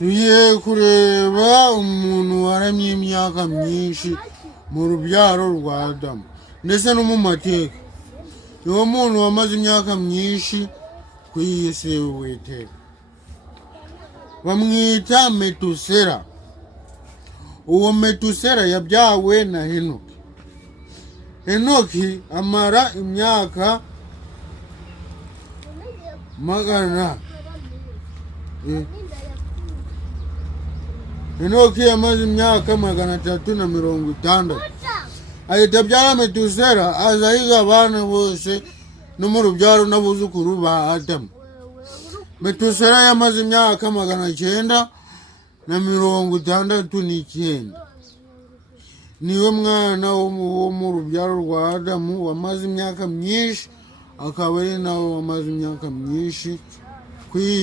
tugiye kureba umuntu waramye imyaka myinshi mu rubyaro rwa Adamu ndetse no mu mateka. Uwo muntu wamaze imyaka myinshi ku isi y'Uwiteka bamwita Metusela. Uwo Metusela yabyawe na Henoki. Henoki amara imyaka Henoki yamaze imyaka 360 ahita abyara Metusela, aza yiga abana bose no mu rubyaro n'abuzukuru ba Adamu. Metusela yamaze imyaka 969. Niwe mwana wo mu rubyaro rwa Adamu wamaze imyaka myinshi, akaba ari nawe wamaze imyaka myinshi ku isi.